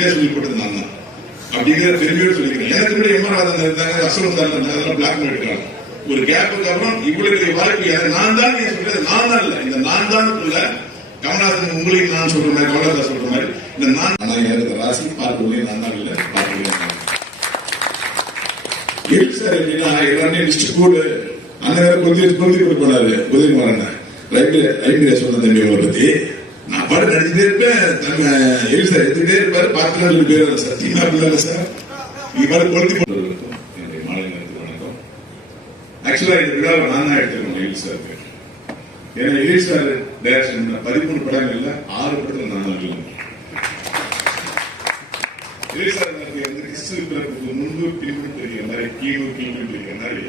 இல்லையா சொல்லி போட்டது நான் தான். அப்படிங்கிற பெருமையோடு சொல்லிக்கிறேன். எனக்கு முன்னாடி எம்ஆர் ராதன் இருந்தாங்க அசோக் சார் இருந்தாங்க அதெல்லாம் பிளாக் எடுக்கிறாங்க. ஒரு கேப்புக்கு அப்புறம் இவ்வளவு பெரிய வாய்ப்பு நான் தான் நீங்க சொல்றது நான் தான் இல்ல. இந்த நான் தான் கமலஹாசன் உங்களுக்கு நான் சொல்ற மாதிரி கமலஹாசன் சொல்ற மாதிரி இந்த நான் ஆனா எனக்கு ராசி பார்க்கவில்லை நான் தான் இல்ல. பார்க்கவில்லை நான் சார் எப்படின்னா எல்லாருமே லிஸ்ட் போடு அந்த நேரம் கொஞ்சம் கொஞ்சம் கொடுப்பாரு உதயகுமாரன் ரைட்டு ரைட் சொன்ன தம்பி பத்தி. நான் பாட்டு நடிச்சுட்டே இருப்பேன். நம்ம எல் சார் எடுத்துட்டே இருப்பாரு பார்க்கலாம் பேர் சத்தியமா அப்படிதாங்க சார்? நீ பாட்டு கொளுத்தி போட்டு என்னுடைய மாநிலத்துக்கு வணக்கம். ஆக்சுவலா இந்த விழாவை நான் தான் எடுத்துக்கணும் எல் சார் ஏன்னா எல் சார் டைரக்ஷன் பதிமூணு படங்கள்ல ஆறு படத்துல நான் தான் இருக்கணும் எலிசார் எனக்கு வந்து பிறப்புக்கு முன்பு பின்பு தெரிகிற மாதிரி கீழு கீழு தெரிகிற மாதிரி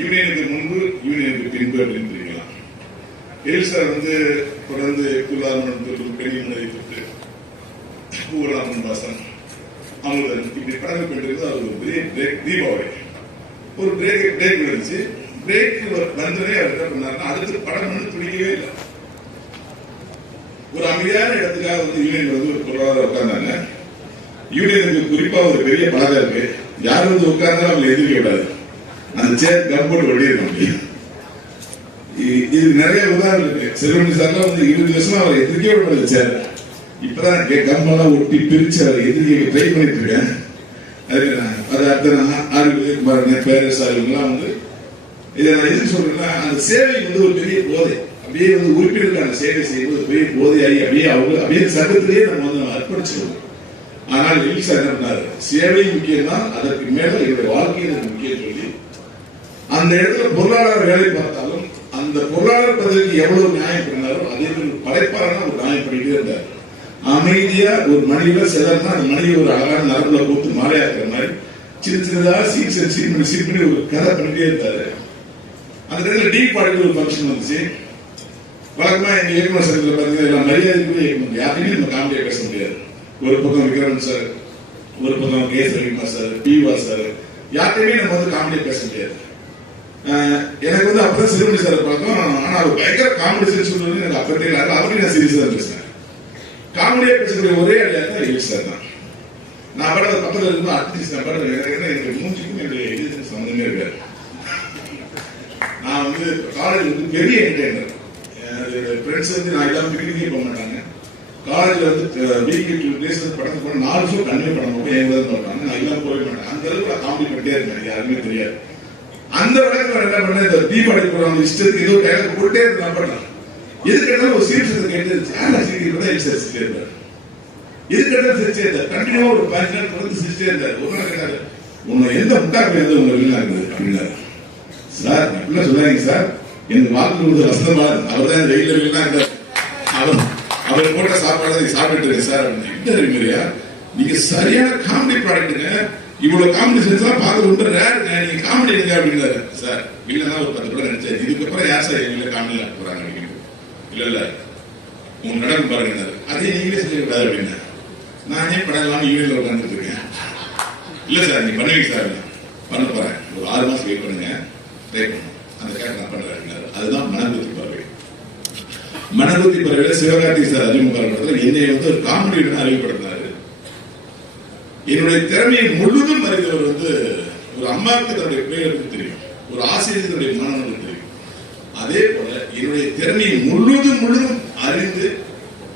யூனியனுக்கு முன்பு யூனியனுக்கு பின்பு அப்படின்னு தெரிவிக்கலாம் எலிசார் வந்து தொடர்ந்து குலாமன் தொட்டு பெரியமலை தொட்டு பூவராமன் வாசன் அமுதன் இப்படி படங்கள் பெற்றிருக்கு அது ஒரு பெரிய பிரேக் தீபாவளி. ஒரு பிரேக் பிரேக் இருந்துச்சு பிரேக் வந்ததே அவர் என்ன பண்ணாருன்னா அடுத்து படம் வந்து துடிக்கவே இல்லை. ஒரு அமைதியான இடத்துக்காக வந்து யூனியன் வந்து ஒரு பொருளாதார உட்கார்ந்தாங்க. யூனியனுக்கு குறிப்பா ஒரு பெரிய பலகை இருக்கு யார் வந்து உட்கார்ந்தாலும் அவங்களை எதிர்க்க விடாது அந்த சேர் கம்போர்டு வெளியிருக்க முடியும் இது நிறைய உதாரணம் இருக்கு. செல்வமணி சார்லாம் வந்து இருபது வருஷமா அவர் எதிர்க்கவே விடாது சேர் இப்பதான் கம்பெல்லாம் ஒட்டி பிரிச்சு அவர் எதிர்க்க ட்ரை பண்ணிட்டு இருக்கேன். அது நான் அது அடுத்த நான் ஆறு விஜயகுமார் பேரரசு வந்து இதை நான் எதுக்கு சொல்றேன்னா அந்த சேவை வந்து ஒரு பெரிய போதை. அப்படியே வந்து உறுப்பினருக்கு சேவை செய்வது ஒரு பெரிய போதையாகி அப்படியே அவங்க அப்படியே சங்கத்திலேயே நம்ம வந்து நம்ம அர்ப்பணிச்சிருவோம். ஆனால் எலிசா என்ன பண்ணாரு? சேவை முக்கியம் தான் அதற்கு மேல என்னுடைய வாழ்க்கை எனக்கு முக்கியம் சொல்லி அந்த இடத்துல பொருளாதார வேலை பார்த்தாலும் அந்த பொருளாதார பதவிக்கு எவ்வளவு நியாயம் பண்ணாலும் அதே மாதிரி படைப்பாளர்னா ஒரு நியாயம் பண்ணிட்டே இருந்தார். அமைதியா ஒரு மணியில சிலர்னா அந்த மணியை ஒரு அழகான நரம்புல போட்டு மாலையா இருக்கிற மாதிரி சின்ன சின்னதா சீட் சீட் பண்ணி சீட் பண்ணி ஒரு கதை பண்ணிட்டே இருந்தாரு. அந்த இடத்துல டீ பாடிக்கு ஒரு ஃபங்க்ஷன் வந்துச்சு. வழக்கமா எங்க இயக்குனர் சங்கத்தில் பார்த்தீங்கன்னா எல்லாம் மரியாதைக்குரிய இயக்குனர் யாரையுமே நம்ம காமெடியா பேச முடியாது. ஒரு பக்கம் விக்ரம் சார் ஒரு பக்கம் கே சரிமா சார் பி வா சார் யார்கிட்டயுமே நம்ம வந்து காமெடியா பேச முடியாது. எனக்கு வந்து அப்பதான் சிறுமணி சார் பார்த்தோம் ஆனா அவர் பயங்கர காமெடி சென்ஸ் சொல்றது எனக்கு அப்ப தெரியல அவரையும் நான் சீரியஸா பேசினேன் காமெடியா பேசக்கூடிய ஒரே அடையாளம் தான் எலிஸ் சார் தான். நான் படம் பக்கத்துல இருந்து ஆர்டிஸ்ட் நான் படம் எனக்கு மூச்சுக்கும் என்னுடைய இது சம்மந்தமே இருக்காது நான் வந்து காலேஜ் வந்து பெரிய என்டர்டைனர் ஃப்ரெண்ட்ஸ் வந்து நான் எல்லாம் பிக்னிக்கே போக மாட்டாங்க. காலேஜ்ல வந்து வீக்கி டூ டேஸ் படத்துக்கு போனால் நாலு ஷோ கன்வே பண்ண மாட்டேன் எங்கே தான் நான் எல்லாம் போக மாட்டேன். அந்த அளவுக்கு நான் காமெடி பண்ணிட்டே இருக்கேன் யாருமே தெரியாது. அந்த விளக்கம் என்ன பண்ணேன் இந்த தீபாவளி ப்ரோக்ராம் இஷ்டத்துக்கு ஏதோ டைலாக் போட்டே இருந்தா பண்ணலாம் எதுக்கெல்லாம் ஒரு சீரியஸ் கேட்டு யாரா சிரிக்கிறதா எக்ஸஸ் சிரிச்சிட்டே இருந்தார்? எதுக்கெல்லாம் கேட்டாலும் சிரிச்சே இருந்தார். கண்டினியூவா ஒரு பதினஞ்சு நாள் தொடர்ந்து சிரிச்சே இருந்தார். ஒரு நாள் கேட்டாரு உன்னை எந்த முட்டாக்கு எந்த உங்க வீணா இருந்தது அப்படின்னாரு. சார் இப்படிலாம் சொல்லாதீங்க சார். எனக்கு வாக்கு கொடுத்த வசந்தபாலன் அவர் தான் ரயில் வீணா இருந்தார் அவர் அவர் போட்ட சாப்பாடு சாப்பிட்டு இருக்கேன் சார். அப்படின்னு என்ன தெரியுமையா நீங்க சரியான காமெடி ப்ராடக்ட்டுங்க இவ்வளவு காமெடி சென்ஸ்லாம் பார்த்து ரொம்ப ரேர் நீங்க காமெடி எடுங்க அப்படிங்கிறாரு சார் இல்லைன்னா ஒரு பத்து கூட நினைச்சாரு இதுக்கப்புறம் யார் சார் எங்களை காமெடி ஆட போறாங்க இல்ல இல்ல. உங்க நடனம் பாருங்க அதே நீங்களே செய்யக்கூடாது அப்படின்னா நானே படம் இல்லாம ஈவினிங்ல உட்காந்துட்டு இருக்கேன்? இல்ல சார் நீ பண்ணுவீங்க சார் பண்ண போறேன். ஒரு ஆறு மாசம் வெயிட் பண்ணுங்க. ட்ரை பண்ணும் அந்த கேரக்டர் நான் பண்றேன் அதுதான் மனபுத்தி பார்வை. மனபுத்தி பார்வையில சிவகார்த்தி சார் அறிமுக படத்துல என்னை வந்து ஒரு காமெடி அறிமுகப்படுத்தினாரு. என்னுடைய திறமையை முழுதும் அறிந்தவர் வந்து ஒரு அம்மாவுக்கு தன்னுடைய பிள்ளைகளுக்கு தெரியும். ஒரு ஆசிரியருக்கு தன்னுடைய மாணவர்களுக்கு தெரியும். அதே போல என்னுடைய திறமையை முழுதும் முழுதும் அறிந்து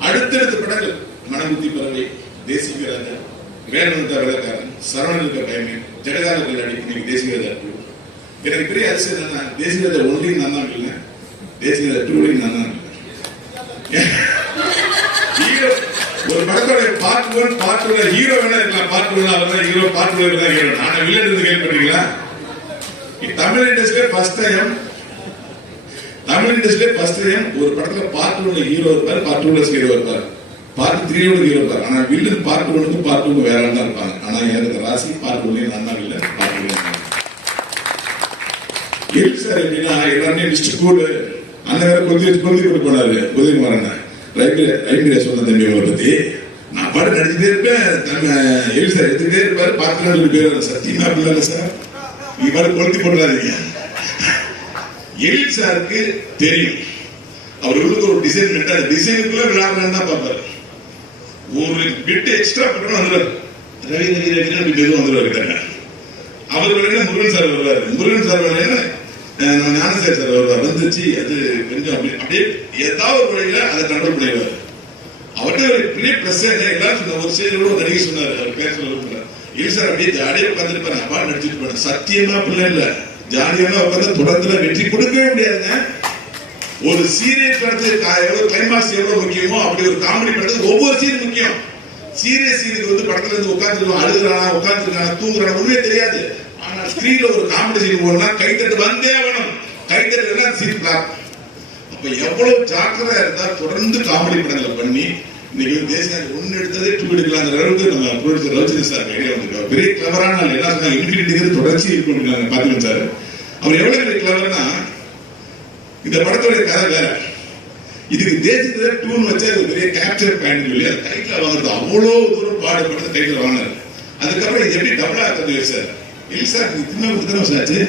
அடுத்தடுத்த படங்கள் மனமுத்தி பறவை தேசிகராஜா வேணுத்த விளக்காரன் சரவணனுக்கு பயமே ஜெகதால கல்லாடி இன்னைக்கு தேசிகராஜா டூ எனக்கு பெரிய அரசியல் என்னன்னா தேசிகராஜா ஒன்றையும் நான் தான் இல்லை. தேசிகராஜா டூலையும் நான் தான் இல்லை. ஒரு படத்தோட பார்ட் ஒன் பார்ட் டூல ஹீரோ வேணா இருக்கலாம் பார்ட் ஒன் அவர் ஹீரோ பார்ட் டூ தான் ஹீரோ நான் வில்லன் இருந்து கேள்விப்பட்டீங்களா தமிழ் இண்டஸ்ட்ரியில ஃபர்ஸ்ட் டைம் தமிழ் இண்டஸ்ட்ரியில ஃபர்ஸ்ட் டைம் ஒரு படத்துல பார்ட் ஒன்ல ஹீரோ இருப்பார் பார்ட் டூல ஹீரோ இருப்பார். பார்ட் த்ரீயோட ஹீரோ இருப்பார். ஆனா வில்லன் பார்ட் ஒனுக்கு பார்ட் டூக்கு வேற தான் இருப்பாங்க. ஆனா எனக்கு ராசி பார்ட் ஒன்லயும் நான் தான் வில்லன் பார்ட் டூல எல் சார் எப்படின்னா எல்லாருமே மிஸ்டர் கூடு அந்த நேரம் கொஞ்சம் கொஞ்சம் கூட போனாரு. உதயகுமாரன் ரைட் ரைட் சொன்ன தம்பி அவரை பத்தி. நான் பாட்டு நடிச்சுட்டே இருப்பேன். நம்ம எழுதி சார் எடுத்துட்டே இருப்பாரு பார்த்து பேர் சத்தியமா அப்படி இல்லை சார்? நீ பாரு கொளுத்தி போட்டுறாதீங்க. எல் சாருக்கு தெரியும். அவர் உள்ளுக்கு ஒரு டிசைன் அந்த டிசைனுக்குள்ள விளையாடுறேன்னு தான் பார்ப்பாரு. ஒரு பிட்டு எக்ஸ்ட்ரா பண்ணணும் வந்துடுவார் ரவி ரவி ரவி அப்படி எதுவும் வந்துடுவார் இருக்காங்க அவர் வரையில முருகன் சார் வருவார். முருகன் சார் வரையில ஞானசேகர் சார் வருவார். வந்துச்சு அது கொஞ்சம் அப்படி அப்படியே ஏதாவது ஒரு வழியில அதை கண்ட்ரோல் பண்ணிடுவார். அவர்கிட்ட ஒரு பெரிய பிரஸ் எல்லாரும் ஒரு சைடு கூட நடிகை சொன்னார். அவர் பேர் சொல்ல விரும்பல. இல்லை சார் அப்படியே ஜாலியாக உட்காந்துருப்பாரு அப்பா நடிச்சிட்டு போன சத்தியமா பிள்ளை இல்லை. ஜாலியாக உட்காந்து தொடர்ந்துல வெற்றி கொடுக்கவே முடியாதுங்க. ஒரு சீரியஸ் படத்துக்கு கா- எவ்வளவு கிளைமாக்ஸ் எவ்வளவு முக்கியமோ அப்படி ஒரு காமெடி படத்துக்கு ஒவ்வொரு சீன் முக்கியம். சீரியஸ் சீனுக்கு வந்து படத்துல இருந்து உட்காந்துருக்கோம் அழுகுறானா உட்காந்துருக்கானா தூங்குறானா ஒண்ணுமே தெரியாது. ஆனா ஸ்கிரீன்ல ஒரு காமெடி சீன் போனா கைத்தட்டு வந்தே ஆகணும். கைத்தட்டு சீன் பிளாக் எவ்வளவு ஜாக்கிரதா இருந்தா தொடர்ந்து காமெடி படங்களை பண்ணி இன்னைக்கு தேசிய ஒன்னு எடுத்ததே டூ எடுக்கலாங்கிற அளவுக்கு நம்ம ப்ரொடியூசர் ரவிச்சந்திர சார் ஐடியா வந்திருக்காரு. பெரிய கிளவரான ஆள். என்ன சொன்னாங்க தொடர்ச்சி இருக்கும் பாத்துக்கணும் சார். அவர் எவ்வளவு பெரிய கிளவர்னா இந்த படத்துடைய கதை வேற. இதுக்கு தேசியத்துல டூன் வச்சா இது பெரிய கேப்சர் பாயிண்ட் இல்லையா அது டைட்டில் வாங்குறது அவ்வளோ தூரம் பாடுபட்டு டைட்டில் வாங்கினார். அதுக்கப்புறம் இது எப்படி டபுளா ஆக்கிறது சார்? இல்லை சார் இது திரும்ப எத்தனை வருஷம் ஆச்சு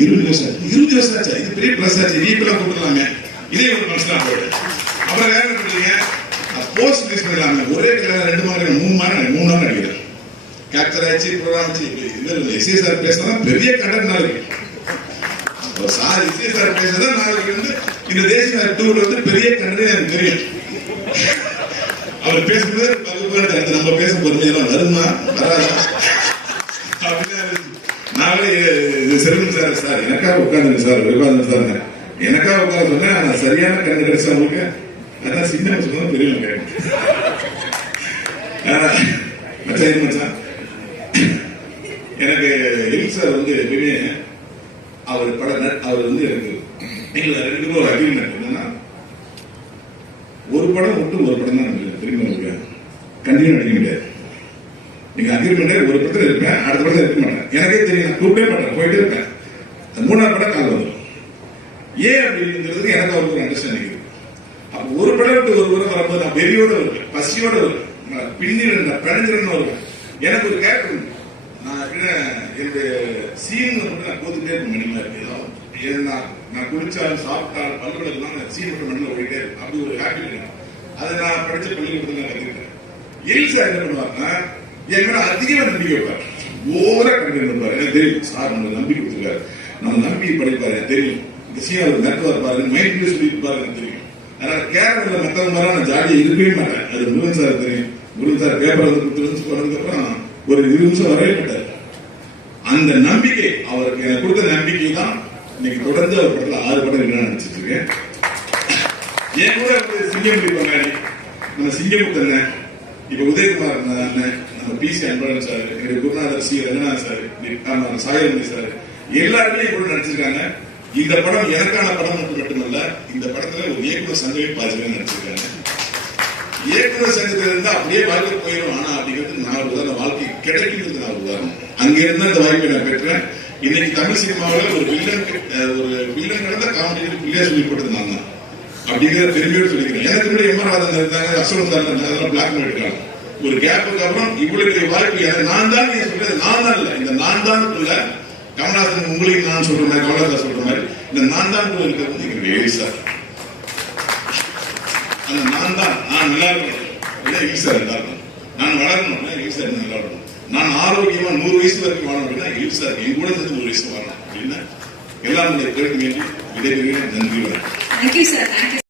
இருபது வருஷம் ஆச்சு. இருபது வருஷம் ஆச்சு. இது பெரிய ப்ளஸ் ஆச்சு நீ இப்பெல்லாம் இதே ஒரு மனுஷன் போயிடு அப்புறம் வேற என்ன பண்றீங்க போஸ்ட் ரிலீஸ் பண்ணலாமே ஒரே கல்யாணம் ரெண்டு மாதம் மூணு மாதம் மூணு நாள் நடிக்கிறேன் கேப்சர் ஆச்சு ப்ரோக்ராம் ஆச்சு இல்லை எஸ்ஏ சார் பேசினா பெரிய கடன் நாளைக்கு அப்போ சார் இசை சார் பேசுறதா நாளைக்கு வந்து இந்த தேசிய டூர் வந்து பெரிய கண்டனே எனக்கு தெரியும் அவர் பேசும்போது பகுப்பாடு அடுத்து நம்ம பேச பொறுமையெல்லாம் வருமா வராதா அப்படின்னு இருந்துச்சு. நாங்களே செல்வம் சார் சார் எனக்காக உட்காந்துருங்க சார் உட்காந்து சார் எனக்காக உட்கார சொன்னேன் சரியான கண்ணு கிடைச்சா உங்களுக்கு? அதான் சின்ன சொன்னா தெரியல மச்சான் மச்சான். எனக்கு எல் சார் வந்து எப்பயுமே அவர் பட அவர் வந்து எனக்கு எங்களை ரெண்டு பேரும் ஒரு அக்ரிமெண்ட் என்னன்னா ஒரு படம் மட்டும் ஒரு படம் தான் நடிக்க திரும்ப கண்டினியூ நடிக்க முடியாது நீங்க அக்ரிமெண்ட் ஒரு படத்தில் இருப்பேன் அடுத்த படத்தில் இருக்க மாட்டேன். எனக்கே தெரியும் நான் கூப்பிட்டே மாட்டேன் போயிட்டே இருப்பேன். மூணாவது படம் கால் வந்துடும் ஏன் அப்படிங்கிறது எனக்கு அவருக்கு ஒரு அண்டர்ஸ்டாண்டிங் இருக்கு. அப்ப ஒரு படம் விட்டு ஒரு உரம் வரும்போது நான் வெறியோட வருவேன் பசியோட வருவேன் நான் பின்னில் நான் பிணைஞ்சிரன்னு வருவேன் எனக்கு ஒரு கேரக்டர் உண்டு. நான் எப்படின்னா என்னுடைய சீன் மட்டும் நான் போத்துட்டே இருக்கும் மணி மாதிரி ஏதோ ஏன்னா நான் குளிச்சாலும் சாப்பிட்டாலும் சாப்பிட்டாலும் பல்லுகளுக்கெல்லாம் சீன் மட்டும் மண்ணில் ஓடிட்டே இருக்கும் அப்படி ஒரு ஹாப்பி இருக்கு. அதை நான் படிச்சு பள்ளிக்கூடத்தில் நான் கற்றுக்கிட்டேன் எலிசா என்ன பண்ணுவாருன்னா என் மேல அதிகமா நம்பிக்கை வைப்பார். ஓவரா கண்டிப்பாக எனக்கு தெரியும். சார் நம்ம நம்பிக்கை கொடுத்துருக்காரு. நம்ம நம்பிக்கை படிப்பாரு. எனக்கு தெரியும். இந்த அவர் நடத்துவார் பாருங்க மைண்ட் சொல்லி இருப்பாரு எனக்கு தெரியும். அதனால கேரளத்துல மத்தவங்க மாதிரி நான் ஜாலியா இருக்கவே மாட்டேன் அது முருகன் சார் தெரியும். முருகன் சார் பேப்பர் வந்து கொடுத்து வந்து ஒரு இரு நிமிஷம் வரவே மாட்டார். அந்த நம்பிக்கை அவருக்கு எனக்கு கொடுத்த நம்பிக்கை தான் இன்னைக்கு தொடர்ந்து அவர் படத்துல ஆறு படம் என்ன நினைச்சிட்டு இருக்கேன் என் கூட சிங்கம் பிடிப்பாங்க பங்காளி நம்ம சிங்கமுத்தண்ண இப்ப உதயகுமார் அண்ணன் நம்ம பி சி அன்பழகன் சார் என்னுடைய குருநாதர் சி ரங்கநாத் சார் ஆமா, சாயரந்தி சார் எல்லாருமே கூட நடிச்சிருக்காங்க. இந்த படம் எனக்கான படம் மட்டும் மட்டுமல்ல இந்த படத்துல ஒரு இயக்குனர் சங்கமே பாதி பேர் நடிச்சிருக்காங்க இயக்குனர் சங்கத்துல அப்படியே வாழ்க்கை போயிடும். ஆனா அப்படிங்கிறது நான் உதாரணம். வாழ்க்கை கிடைக்கிறது நான் உதாரணம். அங்கிருந்து அந்த வாய்ப்பை நான் பெற்றேன். இன்னைக்கு தமிழ் சினிமாவில் ஒரு வில்லன் ஒரு வில்லன் நடந்த காமெடியில் பிள்ளையா சொல்லி போட்டது நான் தான். அப்படிங்கிற பெருமையோடு சொல்லிக்கிறேன். எனக்கு கூட எம்ஆர் ராதன் இருந்தாங்க அசோகன் தான் இருந்தாங்க அதெல்லாம் பிளாக் எடுக்கலாம் ஒரு கேப்புக்கு அப்புறம் இவ்வளவு வாய்ப்பு எனக்கு. நான் தான் நீங்க சொல்றது நான் தான் இல்லை. இந்த நான் தான் இல்லை கமலஹாசன் உங்களுக்கு நான் சொல்ற மாதிரி கமலஹாசன் சொல்ற மாதிரி இந்த நான் தான் கூட இருக்கிறது நீங்க எங்களுக்கு எலிசா அந்த நான் தான் நான் நல்லா இருக்கணும். இல்லை எலிசா நல்லா இருக்கணும் நான் வளரணும்னா எலிசா இருந்தா நல்லா இருக்கணும். நான் ஆரோக்கியமா நூறு வயசு வரைக்கும் வாழணும் அப்படின்னா எலிசா என் கூட சேர்ந்து நூறு வயசு வாழணும் அப்படின்னா எல்லாருடைய பேருக்கு வேண்டி விடைபெறுகிறேன். நன்றி வணக்கம்.